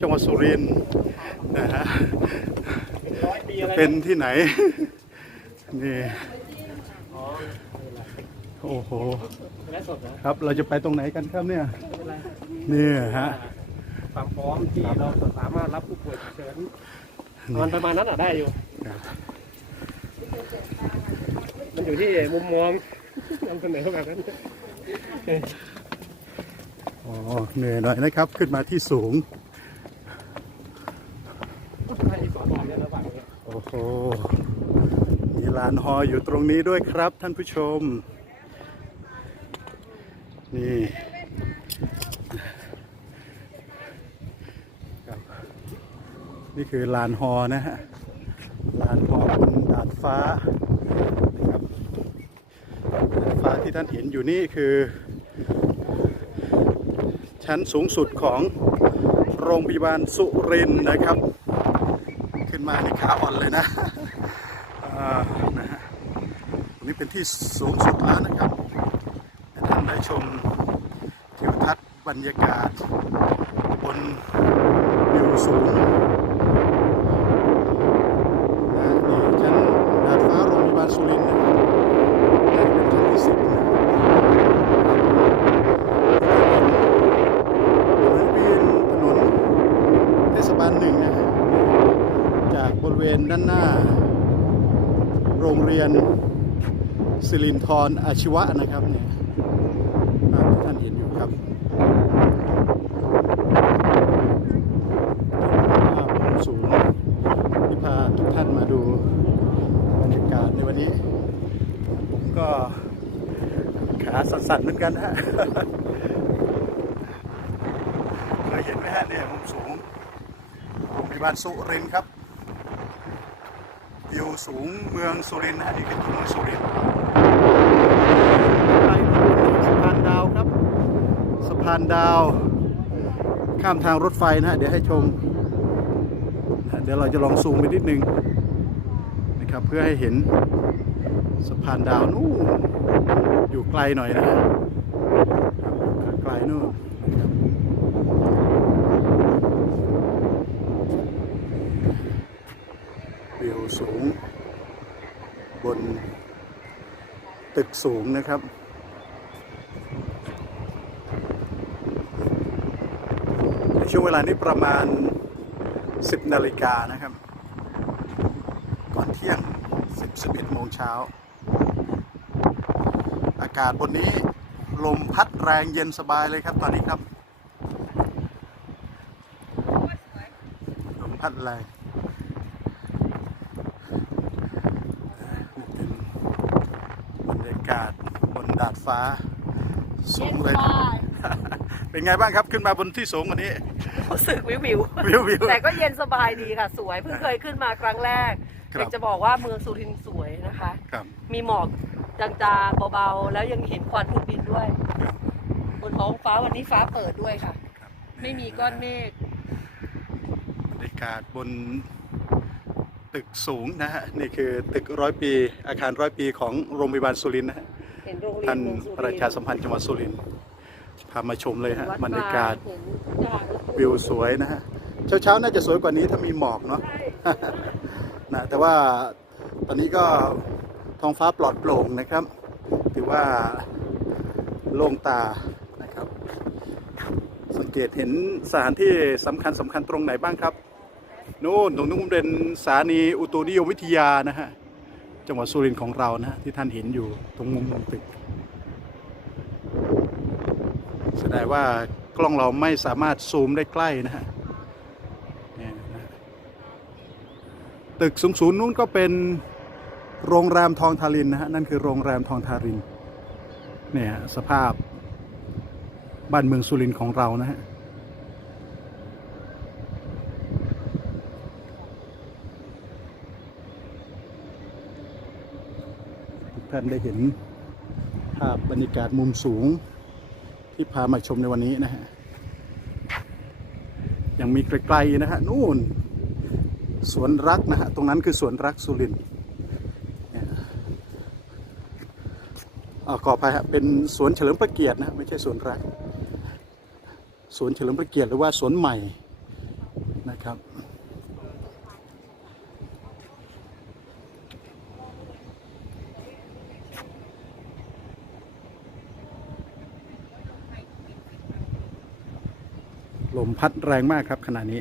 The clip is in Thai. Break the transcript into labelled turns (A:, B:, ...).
A: จังหวัดสุรินทร์นะฮะร้อยปีอะไรเป็นที่ไหน นี่อ๋อโอ้โหและสดนะครับเราจะไปตรงไหนกันครับเนี่ยไม่เป็นไรเนี่ยฮะ
B: ความพร้อมที่เราสามารถรับผู้ป่วยฉุกเฉินมันประมาณนั้นอะได้อยู่ มันอยู่ที่มุมมองนำเสนอแบบนั้น
A: อ๋อเหนื่อยหน่อยนะครับ ขึ้นมาที่สูง ใช่สอนบอกเนี่ยระหว่างเนี่ย โอ้มีลานฮออยู่ตรงนี้ด้วยครับท่านผู้ชม นี่นี่คือลานฮอนะฮะลานฮอบนดาดฟ้านะครับดาดฟ้าที่ท่านเห็นอยู่นี่คือ ชั้นสูงสุดของโรงพยาบาลสุรินทร์นะครับ ขึ้นมาในขาอ่อนเลยนะนะฮะตรงนี้เป็นที่สูงสุดแล้วนะครับให้ท่านได้ชมทิวทัศน์บรรยากาศ บนวิวสูงนะนี่ชั้นดาดฟ้าโรงพยาบาลสุรินทร์นะครับน่าจะเป็นชั้นที่สิบนะบริเวณถนนเทศบาลหนึ่งนะฮะจากบ ริเวณด้านหน้า โรงเรียนสิรินทรอาชีวะนะครับเนี่ยที่ท่านเห็นอยู่ครับภาพมุมสูงที่พาทุกท่านมาดูบรรยากาศในวันนี้ ผมก็ขาสั่นๆเหมือนกันฮะเคยเห็นไหมฮะเนี่ยมุมสูงโรงพยาบาลสุรินทร์ครับ วิวสูงเมืองสุรินทร์นะฮะนี่คือตัวเมืองสุรินทร์
B: ไปสะพานดาวครับ
A: สะพานดาว ข้ามทางรถไฟนะฮะเดี๋ยวให้ชมนะฮะเดี๋ยวเราจะลองซูมไปนิดนึงนะครับเพื่อให้เห็นสะพานดาวนู่นอยู่ไกลหน่อยนะฮะครับไกลนู่นนะครับ วิว สูง บนตึกสูงนะครับในช่วงเวลานี้ประมาณ 10 นาฬิกานะครับ ก่อนเที่ยง 10 11โมงเช้า อากาศบนนี้ลมพัดแรงเย็นสบายเลยครับตอนนี้ครับ ลมพัดแรง บรรยากาศบนดาดฟ้า สูงเลยนะ เป็นไงบ้างครับขึ้นมาบนที่สูงวันนี้
C: รู้สึกวิววิววิววิว แต่ก็เย็นสบายดีค่ะ สวยเพิ่งเคยขึ้นมาครั้งแรกครับ อยากจะบอกว่าเมืองสุรินทร์สวยนะคะ ครับมีหมอกจางๆเบาๆ แล้วยังเห็นควันเครื่องบินด้วย ครับบนท้องฟ้าวันนี้ฟ้าเปิดด้วยค่ะไม่มีก้อนเมฆ
A: บรรยากาศบน ตึกสูงนะฮะนี่คือตึกร้อยปีอาคารร้อยปีของโรงพยาบาลสุรินทร์นะฮะ
C: เห็นโรงเรียท่านนเมืองสุริน
A: ทประชาสัมพันธ์จังหวัดสุรินทร์พามาชมเลยฮะวัดบรรยากาศเห็นทุกอย่างวิวสวยนะฮะเช้าๆน่าจะสวยกว่านี้ถ้ามีหมอกเนาะใช่นะแต่ว่าตอนนี้ก็ท้องฟ้าปลอดโปร่งนะครับถือว่าโล่งตานะครับ สังเกตเห็นสถานที่สำคัญสำคัญตรงไหนบ้างครับ นู่นตรงนู้นเป็นสถานีอุตุนิยมวิทยานะฮะจังหวัดสุรินทร์ของเรานะฮะที่ท่านเห็นอยู่ตรงมุมตึกแสดงว่ากล้องเราไม่สามารถซูมได้ใกล้นะฮะเนี่ยนะตึกสูงๆนู้นก็เป็นโรงแรมทองทารินนะฮะนั่นคือโรงแรมทองทารินเนี่ยสภาพบ้านเมืองสุรินทร์ของเรานะฮะ ท่านได้เห็นภาพบรรยากาศมุมสูงที่พามาชมในวันนี้นะฮะ ยังมีไกลๆนะฮะนู่น สวนรักนะฮะ ตรงนั้นคือสวนรักสุรินทร์เนี่ยอ่าขออภัยฮะเป็นสวนเฉลิมพระเกียรตินะไม่ใช่สวนรักสวนเฉลิมพระเกียรติหรือว่าสวนใหม่นะครับ ลมพัดแรงมากครับขณะนี้